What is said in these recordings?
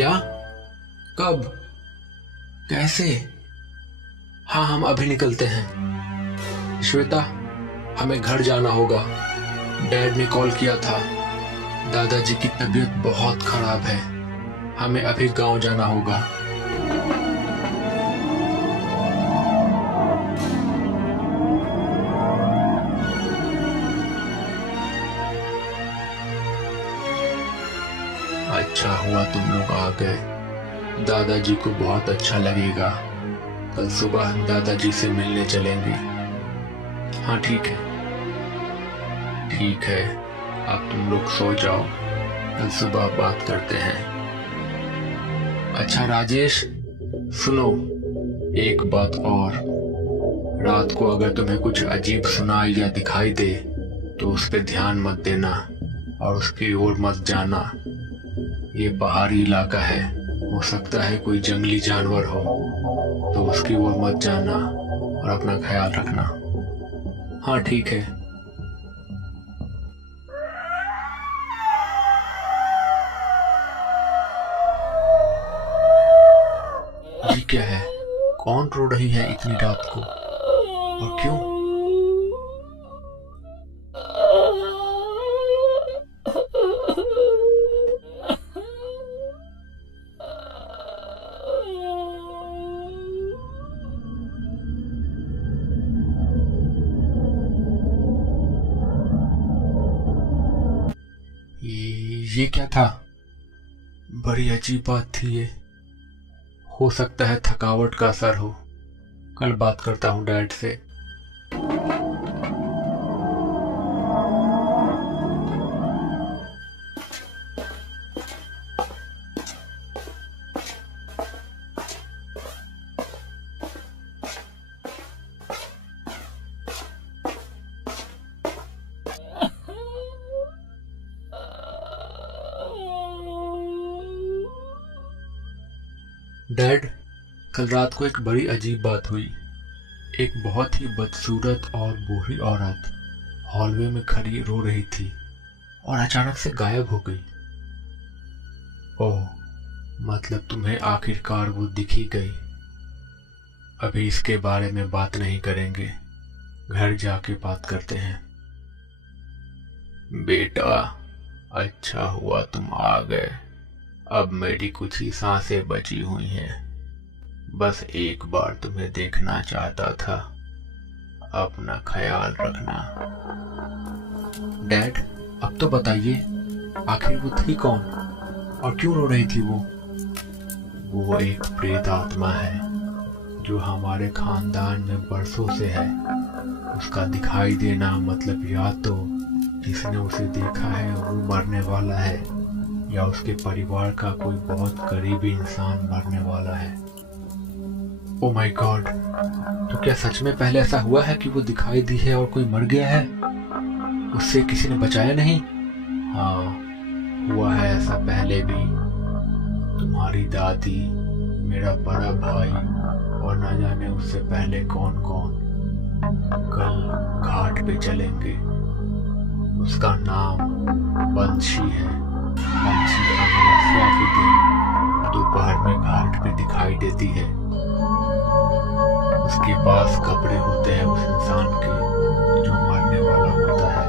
क्या? कब? कैसे? हाँ, हम अभी निकलते हैं। श्वेता, हमें घर जाना होगा। डैड ने कॉल किया था। दादाजी की तबीयत बहुत खराब है। हमें अभी गांव जाना होगा। अच्छा हुआ तुम लोग आ गए। दादाजी को बहुत अच्छा लगेगा। कल सुबह दादाजी से मिलने चलेंगे। हाँ ठीक है। ठीक है, अब तुम लोग सो जाओ। कल सुबह बात करते हैं। अच्छा राजेश, सुनो, एक बात और। रात को अगर तुम्हें कुछ अजीब सुनाई या दिखाई दे तो उस पर ध्यान मत देना और उसकी ओर मत जाना। ये पहाड़ी इलाका है, हो सकता है कोई जंगली जानवर हो, तो उसकी ओर मत जाना और अपना ख्याल रखना। हाँ ठीक है। ये क्या है? कौन रो रही है इतनी रात को और क्यों? ये क्या था? बड़ी अजीब बात थी ये। हो सकता है थकावट का असर हो। कल बात करता हूँ डैड से। डैड, कल रात को एक बड़ी अजीब बात हुई। एक बहुत ही बदसूरत और बूढ़ी औरत हॉलवे में खड़ी रो रही थी और अचानक से गायब हो गई। ओह, मतलब तुम्हें आखिरकार वो दिखी गई। अभी इसके बारे में बात नहीं करेंगे, घर जाके बात करते हैं। बेटा, अच्छा हुआ तुम आ गए। अब मेरी कुछ ही सांसें बची हुई हैं। बस एक बार तुम्हें देखना चाहता था। अपना ख्याल रखना। डैड, अब तो बताइए, आखिर वो थी कौन और क्यों रो रही थी वो एक प्रेत आत्मा है जो हमारे खानदान में बरसों से है। उसका दिखाई देना मतलब या तो जिसने उसे देखा है वो मरने वाला है या उसके परिवार का कोई बहुत करीबी इंसान मरने वाला है। ओ माय गॉड, तो क्या सच में पहले ऐसा हुआ है कि वो दिखाई दी है और कोई मर गया है? उससे किसी ने बचाया नहीं? हाँ, हुआ है ऐसा पहले भी। तुम्हारी दादी, मेरा बड़ा भाई और न जाने उससे पहले कौन कौन। कल घाट पे चलेंगे। उसका नाम बंशी है। बंशी अमावस्या के दिन दोपहर में घाट पे दिखाई देती है। उसके पास कपड़े होते हैं उस इंसान के जो मरने वाला होता है।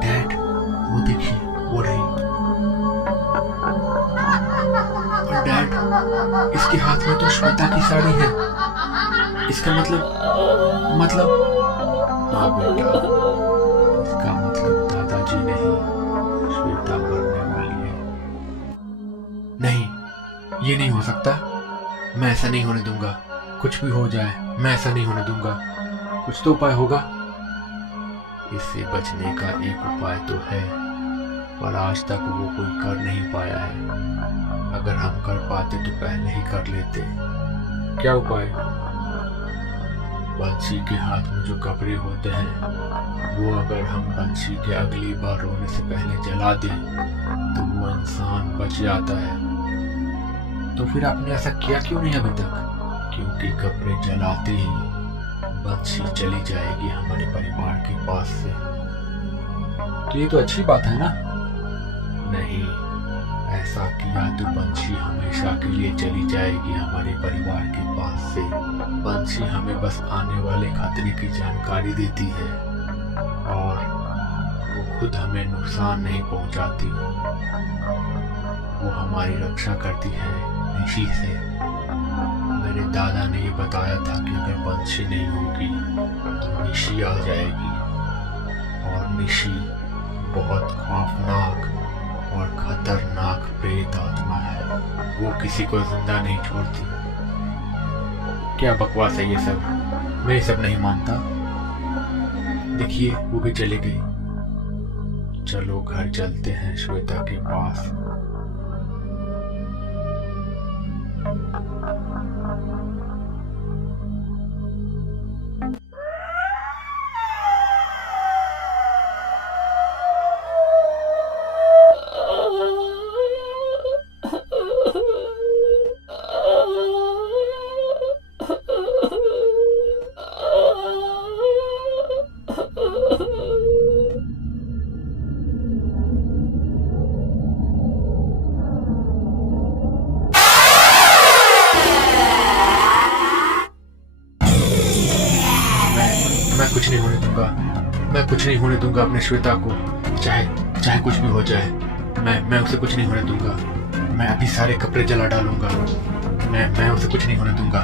डैड, वो देखिए, वो रही। और डैड, इसके हाथ में तो श्वेता की साड़ी है। इसका मतलब हाँ बेटा, इसका मतलब दादाजी नहीं, श्वेता मरने वाली है। नहीं, ये नहीं हो सकता। मैं ऐसा नहीं होने दूंगा। कुछ भी हो जाए, मैं ऐसा नहीं होने दूंगा। कुछ तो उपाय होगा। इससे बचने का एक उपाय तो है, पर आज तक वो कोई कर नहीं पाया है। अगर हम कर पाते तो पहले ही कर लेते। क्या उपाय? बंसी के हाथ में जो कपड़े होते हैं वो अगर हम बंसी के अगली बार रोने से पहले जला दें तो वो इंसान बच जाता है। तो फिर आपने ऐसा किया क्यों नहीं अभी तक? क्योंकि कपड़े जलाते ही बंसी चली जाएगी हमारे परिवार के पास से। तो ये तो अच्छी बात है ना? नहीं, ऐसा किया तो बंसी हमेशा के लिए चली जाएगी हमारे परिवार के पास से। बंसी हमें बस आने वाले खतरे की जानकारी देती है और वो खुद हमें नुकसान नहीं पहुंचाती। वो हमारी रक्षा करती है निशी से। मेरे दादा ने ये बताया था कि अगर बंसी नहीं होगी तो निशी आ जाएगी, और निशी बहुत खौफनाक और खतरनाक प्रेत आत्मा है। वो किसी को जिंदा नहीं छोड़ती। क्या बकवास है ये सब, मैं ये सब नहीं मानता। देखिए वो भी चली गई। चलो घर चलते हैं श्वेता के पास। मैं कुछ नहीं होने दूंगा। मैं कुछ नहीं होने दूंगा अपने श्वेता को, चाहे चाहे कुछ भी हो जाए। मैं उसे कुछ नहीं होने दूंगा। मैं अभी सारे कपड़े जला डालूंगा। मैं उसे कुछ नहीं होने दूंगा।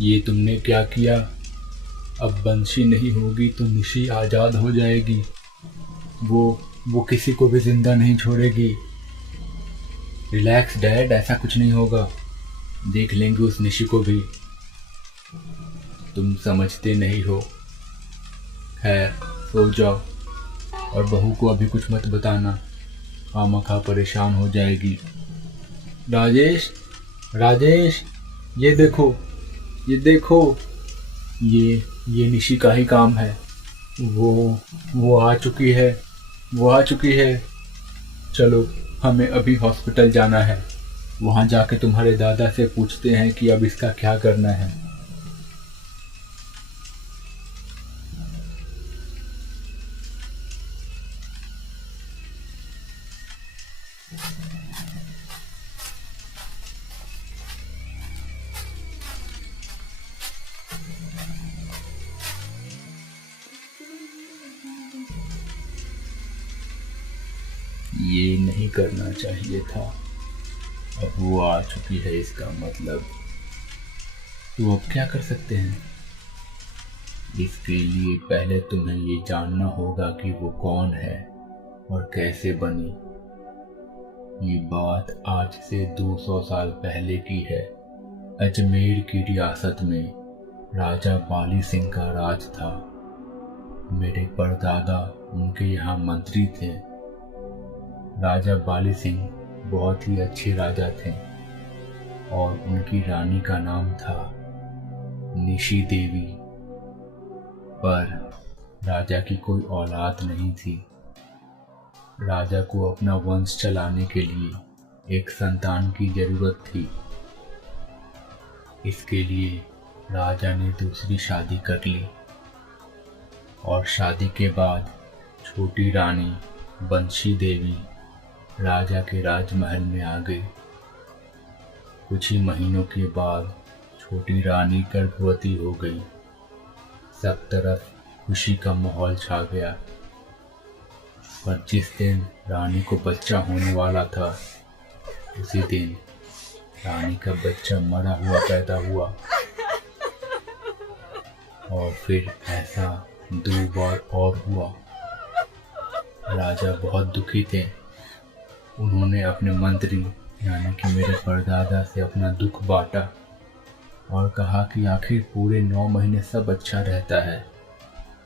ये तुमने क्या किया? अब बंशी नहीं होगी तो निशी आज़ाद हो जाएगी। वो किसी को भी जिंदा नहीं छोड़ेगी। रिलैक्स डैड, ऐसा कुछ नहीं होगा। देख लेंगे उस निशी को भी। तुम समझते नहीं हो। खैर सो जाओ, और बहू को अभी कुछ मत बताना, खामखा परेशान हो जाएगी। राजेश, राजेश, ये देखो, ये देखो, ये निशी का ही काम है। वो आ चुकी है, वो आ चुकी है। चलो हमें अभी हॉस्पिटल जाना है। वहाँ जाके तुम्हारे दादा से पूछते हैं कि अब इसका क्या करना है। ये नहीं करना चाहिए था। अब वो आ चुकी है, इसका मतलब। तो अब क्या कर सकते हैं? इसके लिए पहले तुम्हें ये जानना होगा कि वो कौन है और कैसे बनी। ये बात आज से 200 साल पहले की है। अजमेर की रियासत में राजा बाली सिंह का राज था। मेरे परदादा उनके यहाँ मंत्री थे। राजा बाली सिंह बहुत ही अच्छे राजा थे और उनकी रानी का नाम था निशी देवी। पर राजा की कोई औलाद नहीं थी। राजा को अपना वंश चलाने के लिए एक संतान की जरूरत थी। इसके लिए राजा ने दूसरी शादी कर ली और शादी के बाद छोटी रानी बंशी देवी राजा के राजमहल में आ गई। कुछ ही महीनों के बाद छोटी रानी गर्भवती हो गई। सब तरफ खुशी का माहौल छा गया। पर जिस दिन रानी को बच्चा होने वाला था, उसी दिन रानी का बच्चा मरा हुआ पैदा हुआ। और फिर ऐसा 2 बार और हुआ। राजा बहुत दुखी थे। उन्होंने अपने मंत्री यानी कि मेरे परदादा से अपना दुख बांटा और कहा कि आखिर पूरे 9 महीने सब अच्छा रहता है,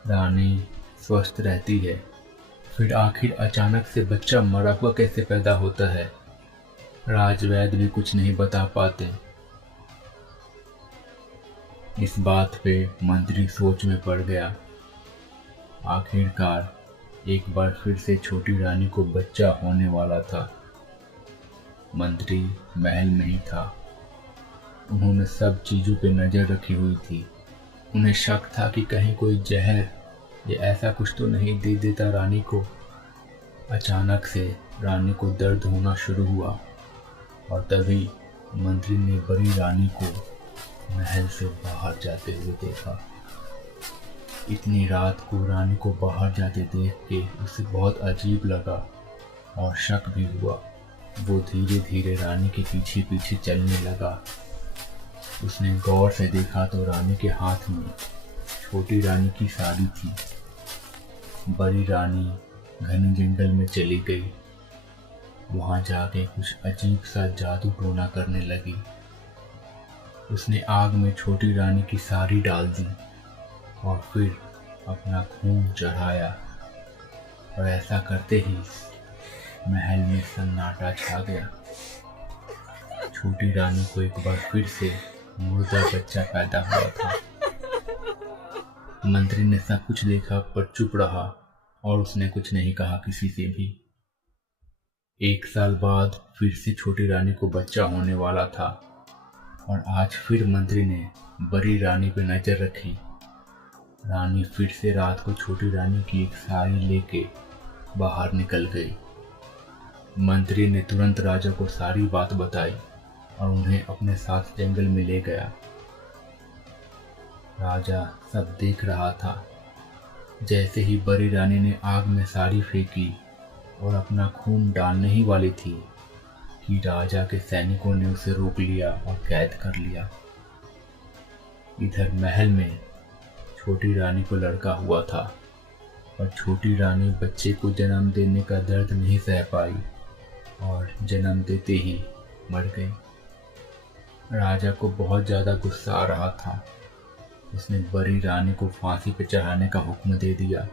रानी स्वस्थ रहती है, फिर आखिर अचानक से बच्चा मरा हुआ कैसे पैदा होता है। राजवैद्य भी कुछ नहीं बता पाते। इस बात पे मंत्री सोच में पड़ गया। आखिरकार एक बार फिर से छोटी रानी को बच्चा होने वाला था। मंत्री महल में ही था। उन्होंने सब चीजों पे नजर रखी हुई थी। उन्हें शक था कि कहीं कोई जहर या ऐसा कुछ तो नहीं दे देता रानी को। अचानक से रानी को दर्द होना शुरू हुआ और तभी मंत्री ने बड़ी रानी को महल से बाहर जाते हुए देखा। इतनी रात को रानी को बाहर जाते देख के उसे बहुत अजीब लगा और शक भी हुआ। वो धीरे धीरे रानी के पीछे पीछे चलने लगा। उसने गौर से देखा तो रानी के हाथ में छोटी रानी की साड़ी थी। बड़ी रानी घने जंगल में चली गई। वहां जाके कुछ अजीब सा जादू टोना करने लगी। उसने आग में छोटी रानी की साड़ी डाल दी और फिर अपना खून चढ़ाया और ऐसा करते ही महल में सन्नाटा छा गया। छोटी रानी को एक बार फिर से मुर्दा बच्चा पैदा हुआ था। मंत्री ने सब कुछ देखा पर चुप रहा और उसने कुछ नहीं कहा किसी से भी। 1 साल बाद फिर से छोटी रानी को बच्चा होने वाला था और आज फिर मंत्री ने बड़ी रानी पे नजर रखी। रानी फिर से रात को छोटी रानी की एक साड़ी लेके बाहर निकल गई। मंत्री ने तुरंत राजा को सारी बात बताई और उन्हें अपने साथ जंगल में ले गया। राजा सब देख रहा था। जैसे ही बड़ी रानी ने आग में साड़ी फेंकी और अपना खून डालने ही वाली थी कि राजा के सैनिकों ने उसे रोक लिया और कैद कर लिया। इधर महल में छोटी रानी को लड़का हुआ था और छोटी रानी बच्चे को जन्म देने का दर्द नहीं सह पाई और जन्म देते ही मर गई। राजा को बहुत ज़्यादा गुस्सा आ रहा था। उसने बड़ी रानी को फांसी पर चढ़ाने का हुक्म दे दिया।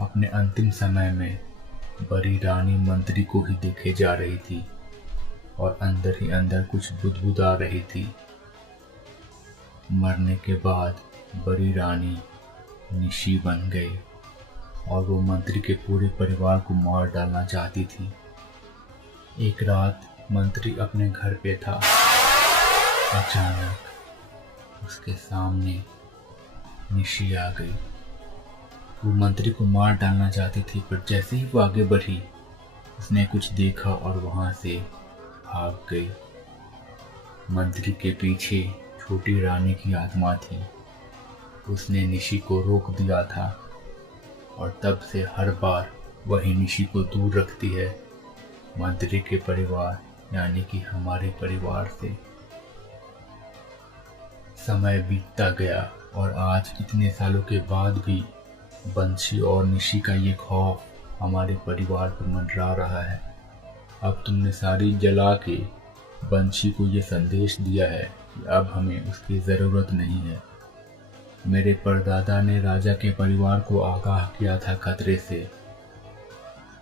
अपने अंतिम समय में बड़ी रानी मंत्री को ही देखे जा रही थी और अंदर ही अंदर कुछ बुदबुदा रही थी। मरने के बाद बड़ी रानी निशी बन गई और वो मंत्री के पूरे परिवार को मार डालना चाहती थी। एक रात मंत्री अपने घर पे था। अचानक उसके सामने निशी आ गई। वो मंत्री को मार डालना चाहती थी पर जैसे ही वो आगे बढ़ी उसने कुछ देखा और वहां से भाग गई। मंत्री के पीछे छोटी रानी की आत्मा थी। उसने निशी को रोक दिया था और तब से हर बार वही निशी को दूर रखती है मंत्री के परिवार यानी कि हमारे परिवार से। समय बीतता गया और आज इतने सालों के बाद भी बंशी और निशी का ये खौफ हमारे परिवार पर मंडरा रहा है। अब तुमने सारी जला के बंशी को ये संदेश दिया है कि अब हमें उसकी ज़रूरत नहीं है। मेरे परदादा ने राजा के परिवार को आगाह किया था खतरे से।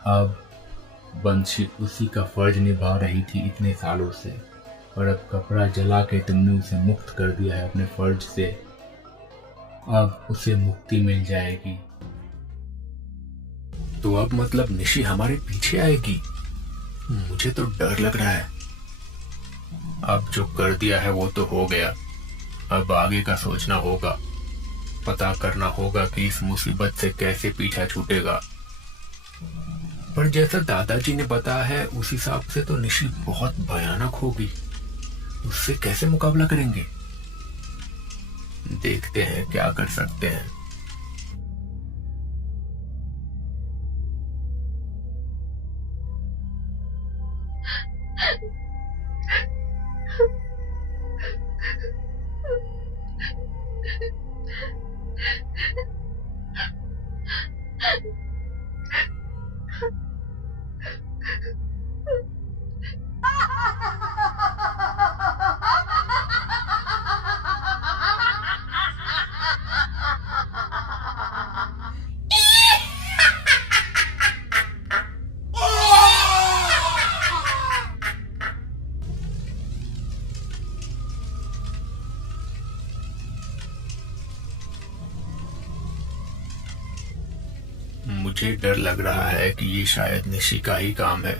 अब बंशी उसी का फर्ज निभा रही थी इतने सालों से, और अब कपड़ा जला के तुमने उसे मुक्त कर दिया है अपने फर्ज से। अब उसे मुक्ति मिल जाएगी। तो अब मतलब निशी हमारे पीछे आएगी? मुझे तो डर लग रहा है। अब जो कर दिया है वो तो हो गया। अब आगे का सोचना होगा। पता करना होगा कि इस मुसीबत से कैसे पीछा छूटेगा। पर जैसा दादाजी ने बताया है उस हिसाब से तो निशी बहुत भयानक होगी। उससे कैसे मुकाबला करेंगे? देखते हैं क्या कर सकते हैं। मुझे डर लग रहा है कि ये शायद निशी का ही काम है,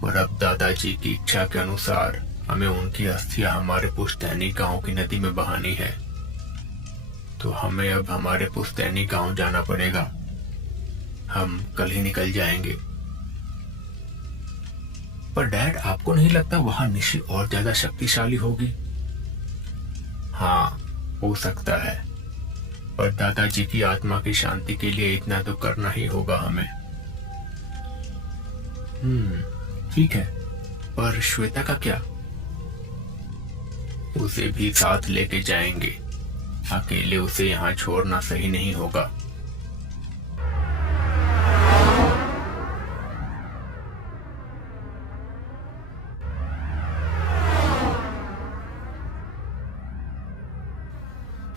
पर अब दादाजी की इच्छा के अनुसार हमें उनकी अस्थियां हमारे पुश्तैनी गांव की नदी में बहानी है, तो हमें अब हमारे पुश्तैनी गांव जाना पड़ेगा। हम कल ही निकल जाएंगे। पर डैड, आपको नहीं लगता वहां निशी और ज्यादा शक्तिशाली होगी? हाँ, हो सकता है, पर दादाजी की आत्मा की शांति के लिए इतना तो करना ही होगा हमें। ठीक है, पर श्वेता का क्या? उसे भी साथ लेके जाएंगे। अकेले उसे यहाँ छोड़ना सही नहीं होगा।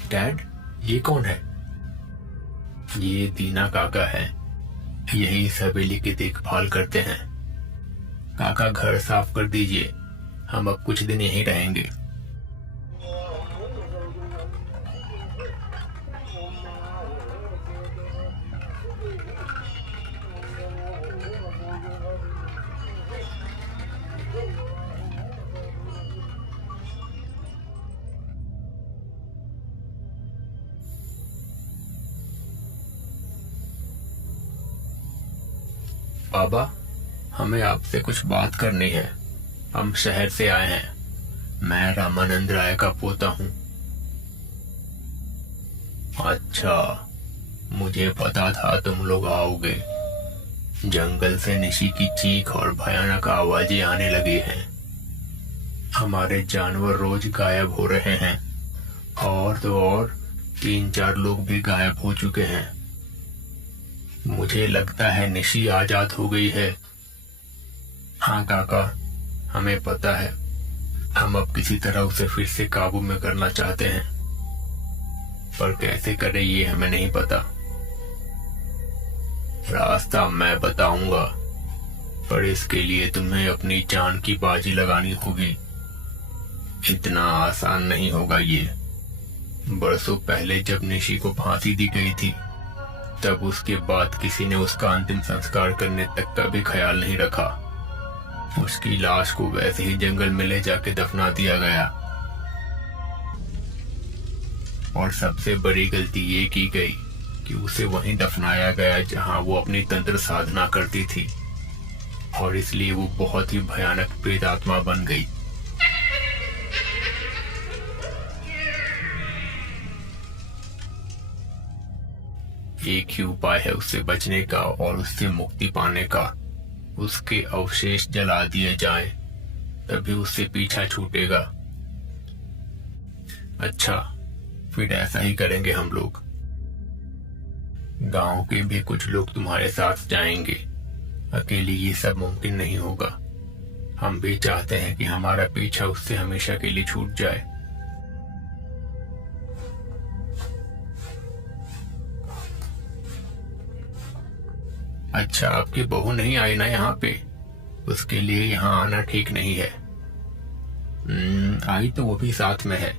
डैड, ये कौन है? ये दीना काका है। यही इस हवेली की देखभाल करते हैं। काका, घर साफ कर दीजिए, हम अब कुछ दिन यहीं रहेंगे। बाबा, हमें आपसे कुछ बात करनी है। हम शहर से आए हैं। मैं रामानंद राय का पोता हूँ। अच्छा, मुझे पता था तुम लोग आओगे। जंगल से निशी की चीख और भयानक आवाजें आने लगी हैं। हमारे जानवर रोज गायब हो रहे हैं, और तो और 3-4 लोग भी गायब हो चुके हैं। मुझे लगता है निशी आजाद हो गई है। हाँ काका, हमें पता है। हम अब किसी तरह उसे फिर से काबू में करना चाहते हैं, पर कैसे करें ये हमें नहीं पता। रास्ता मैं बताऊंगा, पर इसके लिए तुम्हें अपनी जान की बाजी लगानी होगी। इतना आसान नहीं होगा ये। बरसों पहले जब निशी को फांसी दी गई थी, तब उसके बाद किसी ने उसका अंतिम संस्कार करने तक का भी ख्याल नहीं रखा। उसकी लाश को वैसे ही जंगल में ले जाके दफना दिया गया, और सबसे बड़ी गलती ये की गई कि उसे वहीं दफनाया गया जहां वो अपनी तंत्र साधना करती थी, और इसलिए वो बहुत ही भयानक प्रेतात्मा बन गई। एक ही उपाय है उससे बचने का और उससे मुक्ति पाने का। उसके अवशेष जला दिए जाएं, तभी उससे पीछा छूटेगा। अच्छा, फिर ऐसा ही करेंगे हम लोग। गांव के भी कुछ लोग तुम्हारे साथ जाएंगे। अकेले ये सब मुमकिन नहीं होगा। हम भी चाहते हैं कि हमारा पीछा उससे हमेशा के लिए छूट जाए। अच्छा, आपकी बहू नहीं आई ना यहाँ पे? उसके लिए यहाँ आना ठीक नहीं है। आई तो वो भी साथ में है,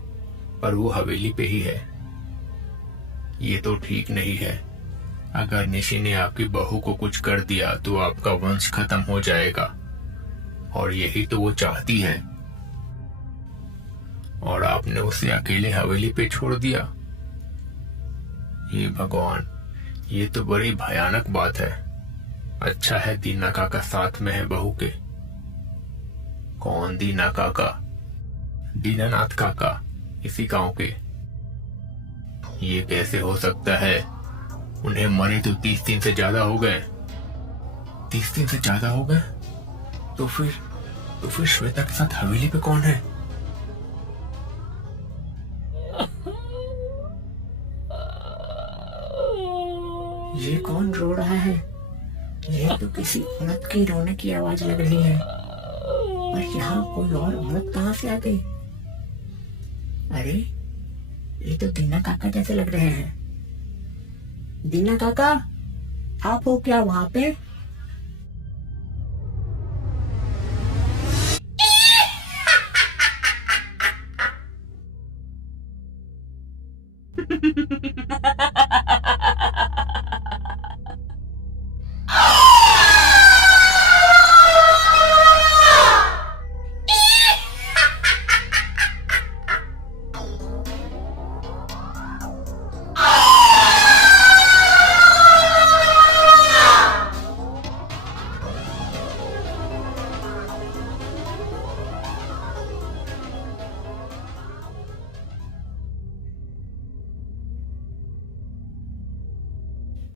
पर वो हवेली पे ही है। ये तो ठीक नहीं है। अगर निशी ने आपकी बहू को कुछ कर दिया तो आपका वंश खत्म हो जाएगा, और यही तो वो चाहती है। और आपने उसे अकेले हवेली पे छोड़ दिया। ये भगवान, ये तो बड़ी भयानक बात है। अच्छा है दीना काका साथ में है बहू के। कौन दीना काका? दीनानाथ काका, इसी गांव के। ये कैसे हो सकता है? उन्हें मरे तो 30 दिन से ज्यादा हो गए। 30 दिन से ज्यादा हो गए? तो फिर श्वेता के साथ हवेली पे कौन है? ये कौन रो रहा है? यह तो किसी औरत की रोने की आवाज लग रही है। पर यहाँ कोई और औरत कहाँ से आ गई? अरे, ये तो दीना काका जैसे लग रहे हैं। दीना काका, आप हो क्या वहाँ पे?